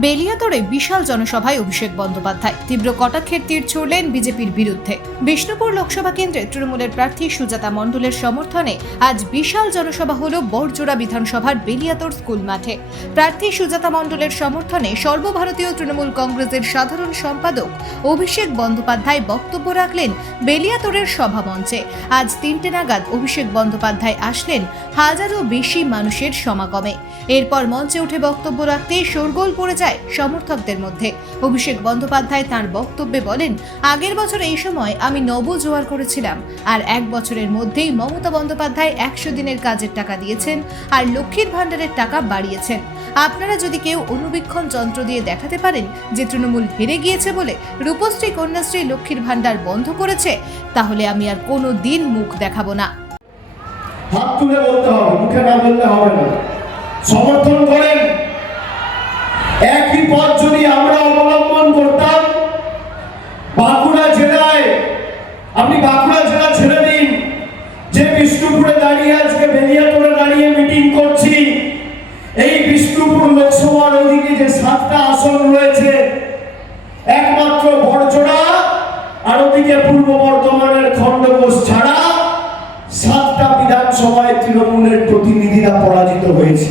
বেলিয়াতরে বিশাল জনসভায় অভিষেক বন্দ্যোপাধ্যায়। তীব্র কটাক্ষের তীর ছুড়লেন বিজেপির বিরুদ্ধে। বিষ্ণুপুর লোকসভা কেন্দ্রে তৃণমূলের প্রার্থী সুজাতা মণ্ডলের সমর্থনে আজ বিশাল জনসভা হল বড়জোড়া বিধানসভার বেলিয়াতর স্কুল মাঠে। প্রার্থী সুজাতা মণ্ডলের সমর্থনে সর্বভারতীয় তৃণমূল কংগ্রেসের সাধারণ সম্পাদক অভিষেক বন্দ্যোপাধ্যায় বক্তব্য রাখলেন বেলিয়াতরের সভামঞ্চে আজ তিনটে নাগাদ অভিষেক বন্দ্যোপাধ্যায় আসলেন হাজারো বেশি মানুষের সমাগমে। এরপর মঞ্চে উঠে বক্তব্য রাখতে শোরগোল পড়ে যায় সমর্থকদের মধ্যে। অভিষেক বন্দ্যোপাধ্যায় তার বক্তব্যে বলেন, আগের বছর এই সময় আমি নব জোয়ার করেছিলাম, আর এক বছরের মধ্যেই মমতা বন্দ্যোপাধ্যায় একশো দিনের কাজের টাকা দিয়েছেন আর লক্ষ্মীর ভাণ্ডারের টাকা বাড়িয়েছেন। আপনারা যদি কেউ অনুবীক্ষণ যন্ত্র দিয়ে দেখাতে পারেন যে তৃণমূল হেরে গিয়েছে বলে রূপশ্রী কন্যাশ্রী লক্ষ্মীর ভাণ্ডার বন্ধ করেছে, তাহলে আমি আর কোনো দিন মুখ দেখাবো না। হাত তুলে বলতে হবে, মুখে না বললে হবে না। সমর্থন করেন একই পথ যদি আমরা অবলম্বন করতাম বাঁকুড়া জেলায় আপনি বাঁকুড়া জেলা ছেড়ে দিন যে বিষ্ণুপুরে দাঁড়িয়ে আজকে বেলিয়াপুরে দাঁড়িয়ে মিটিং করছি এই বিষ্ণুপুর লোকসভার ওদিকে যে সাতটা আসন রয়েছে একমাত্র বড়জোড়া আর ওদিকে পূর্ব বর্ধমানের খণ্ডঘোষ ছাড়া সাতটা বিধানসভায় তৃণমূলের প্রতিনিধিরা পরাজিত হয়েছে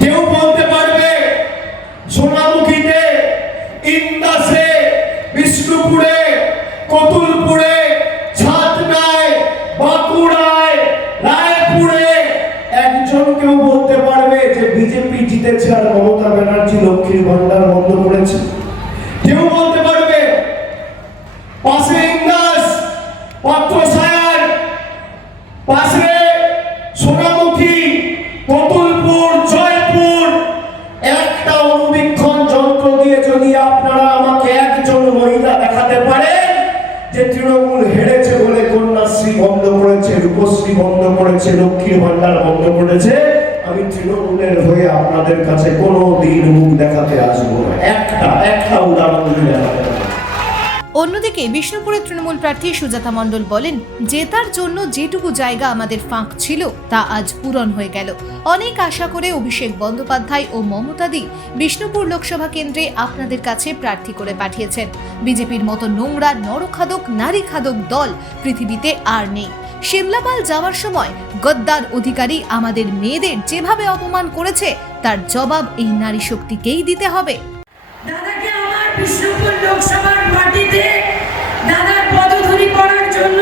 কেউ বলতে পারবে সোনামুখীতে ইন্দাসে বিষ্ণুপুরে কতুলপুরে, ছাতনায়, বাঁকুড়ায়, রায়পুরে। একজন কেউ বলতে পারবে যে বিজেপি জিতেছে আর মমতা ব্যানার্জি লক্ষ্মীর ভান্ডার বন্ধ করেছে, রূপশ্রী বন্ধ করেছে, লক্ষ্মীর ভান্ডার বন্ধ করেছে আমি তৃণমূলের হয়ে আপনাদের কাছে কোনো দিন মুখ দেখাতে আসব না একটা একটা উদাহরণ পারেন। অন্যদিকে বিষ্ণুপুরের তৃণমূল প্রার্থী সুজাতা মণ্ডল বলেন, জেতার জন্য যেটুকু জায়গা আমাদের ফাঁক ছিল, তা আজ পূরণ হয়ে গেল। অনেক আশা করে অভিষেক বন্দ্যোপাধ্যায় ও মমতাদি বিষ্ণুপুর লোকসভা কেন্দ্রে আপনাদের কাছে প্রার্থী করে পাঠিয়েছেন। বিজেপির মতো নোংরা, নরখাদক নারী খাদক দল পৃথিবীতে আর নেই। শিমলাপাল যাওয়ার সময় গদ্দার অধিকারী আমাদের মেয়েদের যেভাবে অপমান করেছে, তার জবাব এই নারী শক্তিকেই দিতে হবে। বিষ্ণুপুর লোকসভার মাটিতে দাদার পদধূলি করার জন্য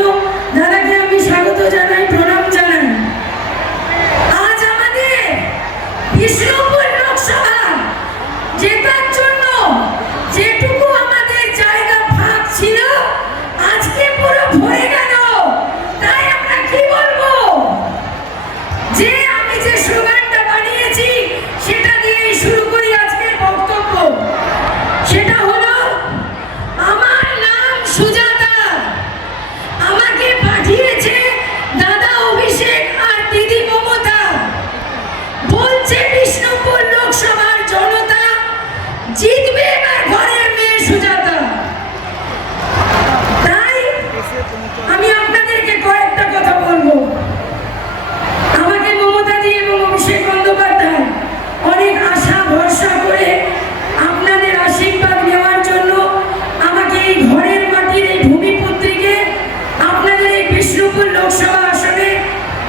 বিষ্ণুপুর লোকসভা আসনে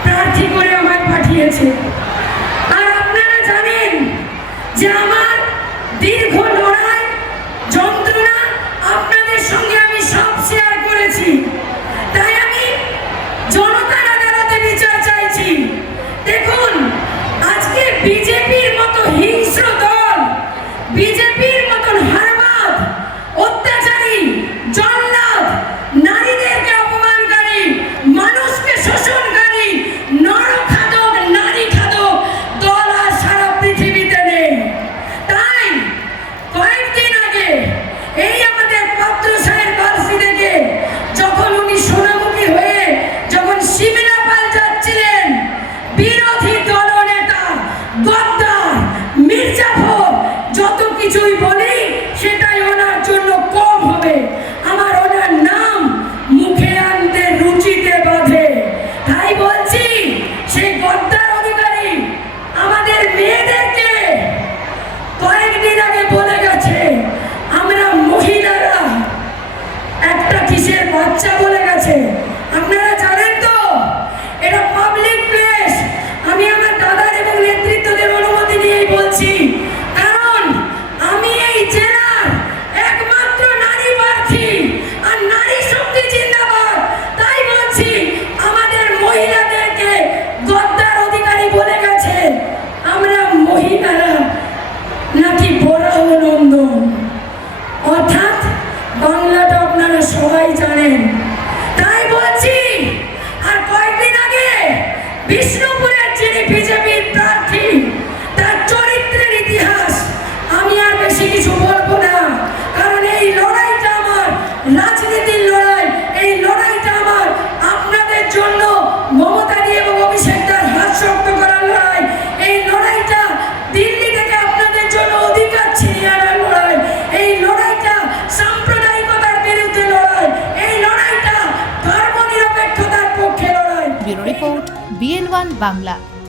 প্রার্থী করে আমায় পাঠিয়েছে। আর আপনারা জানেন যে আমার দীর্ঘ লড়াই বাংলা।